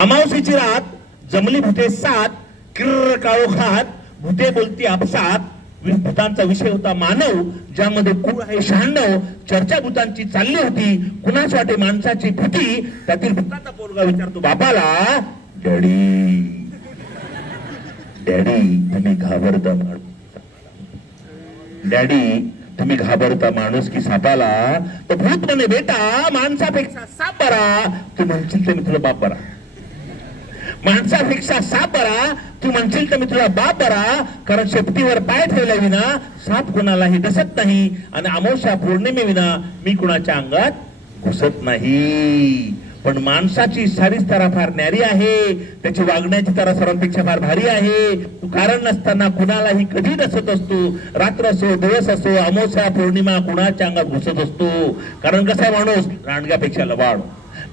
अमावस्येची रात जमली भूते सात, किर्र काळोखात भूते बोलती आपसात. भूतांचा विषय होता मानव, ज्यामध्ये कुळ आहे 96. चर्चा भूतांची चालली होती, कुणाच वाटे माणसाची भूती. त्यातील भूताचा पोरगा विचारतो बापाला, डॅडी डॅडी तुम्ही घाबरता डॅडी तुम्ही घाबरता माणूस की सापाला. तर भूत म्हणे बेटा माणसापेक्षा साप बरा. तू म्हणशील तर मी तुला बाप बरा. माणसापेक्षा साप बरा, तू म्हणशील तर मी तुला बाप बरा. कारण शेपटीवर पाय ठेवल्या विना साप कुणालाही डसत नाही, आणि अमावस्या पौर्णिमेविना मी कुणाच्या अंगात घुसत नाही. पण माणसाची सारीच तरा फार न्यारी आहे, त्याची वागण्याची तरा सर्वांपेक्षा फार भारी आहे. तू कारण नसताना कुणालाही कधी डसत असतो. रात्र असो दिवस असो, अमावस्या पौर्णिमा कुणाच्या अंगात घुसत असतो. कारण कसा आहे माणूस, लांडग्यापेक्षा लबाड.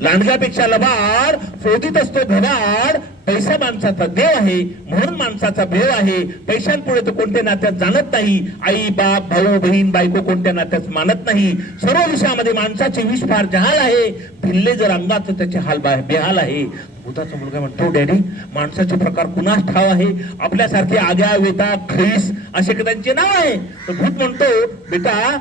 लांडग्यापेक्षा लबाड, शोधित असतो घबाड. पैसा माणसाचा देव आहे, म्हणून माणसाचा भेव आहे. पैशांपुढे तो कोणत्या नात्यात जाणत नाही. आई बाप भाऊ बहीण बायको कोणत्या नात्यात मानत नाही. सर्व विषयामध्ये माणसाचे विष फार जहाल आहे. भिल्ले जर अंगात त्याचे हाल बेहाल आहे. भूताचा मुलगा म्हणतो डॅडी माणसाचे प्रकार कुणास ठाव आहे. आपल्यासारखे आग्या वेता खैस असे त्यांचे नाव आहे. तर भूत म्हणतो बेटा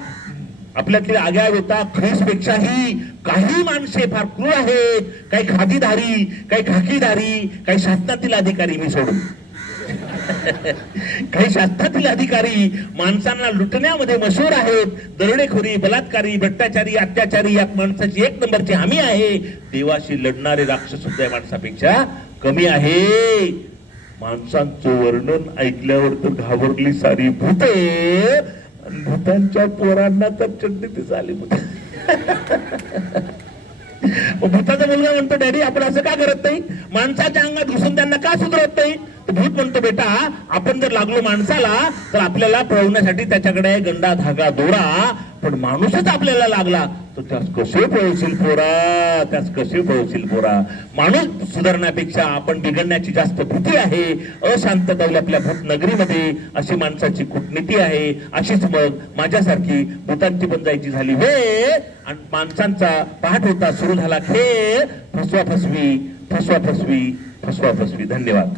आपल्यातले आग्या वेता खैस पेक्षाही काही माणसे फार क्रूर आहेत. काही खादीधारी, काही खाकीधारी, काही शासनातील अधिकारी मी सोडून काही शासनातील अधिकारी माणसांना लुटण्यामध्ये मशहूर आहेत. दरोडेखोरी, बलात्कारी, भ्रष्टाचारी, अत्याचारी या माणसाची एक नंबरची हमी आहे. देवाशी लढणारे राक्षस सुद्धा या माणसापेक्षा कमी आहे. माणसांचं वर्णन ऐकल्यावर तर घाबरली सारी भूते. भूतांच्या पोरांना तर चड्डीच आली. भूताचा मुलगा म्हणतो डॅडी आपण असं का करत नाही, माणसाच्या अंगात घुसून त्यांना का सुधरत नाही. भूत म्हणतो बेटा आपण जर लागलो माणसाला तर आपल्याला पळवण्यासाठी त्याच्याकडे गंडा धागा दोरा. पण माणूसच आपल्याला लागला तर त्यास कसे पळवशील पोरा, त्यास कसे पळवशील पोरा. माणूस सुधारण्यापेक्षा आपण बिघडण्याची जास्त भीती आहे. अशांतता आपल्या भूत नगरीमध्ये अशी माणसाची कूटनीती आहे. अशीच मग माझ्यासारखी भूतांची पण जायची झाली वेळ, आणि माणसांचा पहाट होता सुरू झाला खेळ. फसवा फसवी फसवा फसवी फसवा फसवी. धन्यवाद.